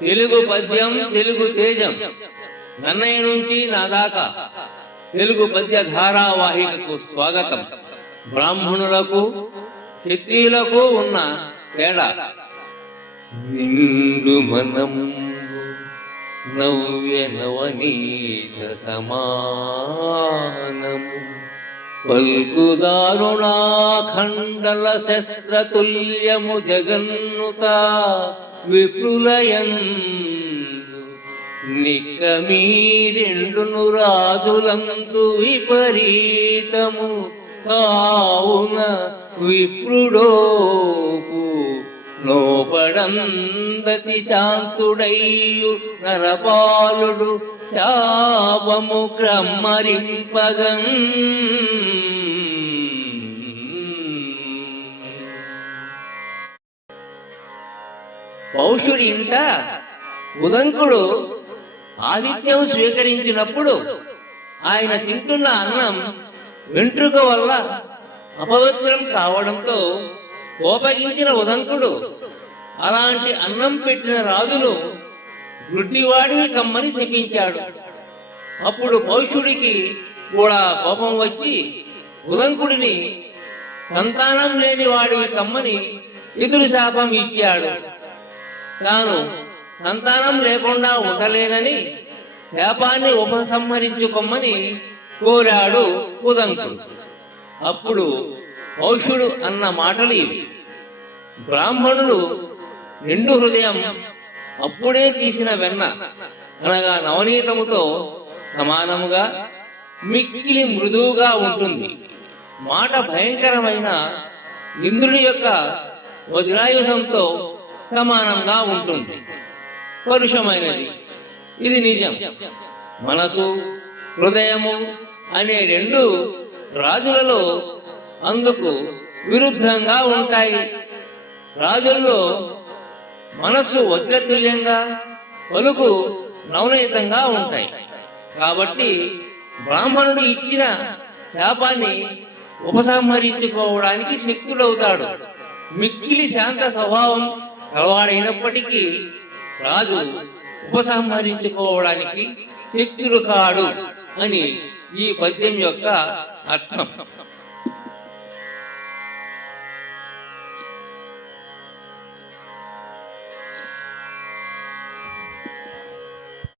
తెలుగు పద్యం తెలుగు తేజం నన్నయ్య నుంచి నా దాకా తెలుగు పద్య ధారావాహికకు స్వాగతం. బ్రాహ్మణులకు క్షత్రియులకు ఉన్న తేడా. నిండు మనం నవ్య నవనీత సమానము పల్కుదారుణాఖండల శస్త్రతుల్యము జగన్నుత విప్రులయందు నిక్కమీరెండును రాజులందు విపరీతము కావున విప్రుడోపు నోపడందతి శాంతుడయ్యు నరపాలుడు శాపము క్రమ్మరింపగన్. పౌషుడి ఇంట ఉదంకుడు ఆతిథ్యం స్వీకరించినప్పుడు ఆయన తింటున్న అన్నం వెంట్రుక వల్ల అపవిత్రం కావడంతో కోపగించిన ఉదంకుడు అలాంటి అన్నం పెట్టిన రాజును గుడ్డివాడిని కమ్మని శపించాడు. అప్పుడు పౌషుడికి కూడా కోపం వచ్చి ఉదంకుడిని సంతానం లేని వాడివి కమ్మని ఎదురు శాపం ఇచ్చాడు. తాను సంతానం లేకుండా ఉండలేనని శాపాన్ని ఉపసంహరించుకోమని కోరాడు ఉదంకుడు. అప్పుడు పౌషుడు అన్న మాటలు ఇవి: బ్రాహ్మణులు నిండు హృదయం అప్పుడే తీసిన వెన్న అనగా నవనీతముతో సమానముగా మిక్కిలి మృదువుగా ఉంటుంది. మాట భయంకరమైన ఇంద్రుని యొక్క వజ్రాయుధంతో సమానంగా ఉంటుంది. పరుషమైనది. ఇది నిజం. మనసు హృదయము అనే రెండు రాజులలో అందుకు విరుద్ధంగా ఉంటాయి. రాజుల్లో మనస్సు వజ్రతుల్యంగా, పలుకు నవనీతంగా ఉంటాయి. కాబట్టి బ్రాహ్మణుడు ఇచ్చిన శాపాన్ని ఉపసంహరించుకోవడానికి శక్తుడవుతాడు. మిక్కిలి శాంత స్వభావం కలవాడైనప్పటికీ రాజు ఉపసంహరించుకోవడానికి శక్తుడు కాడు అని ఈ పద్యం యొక్క అర్థం.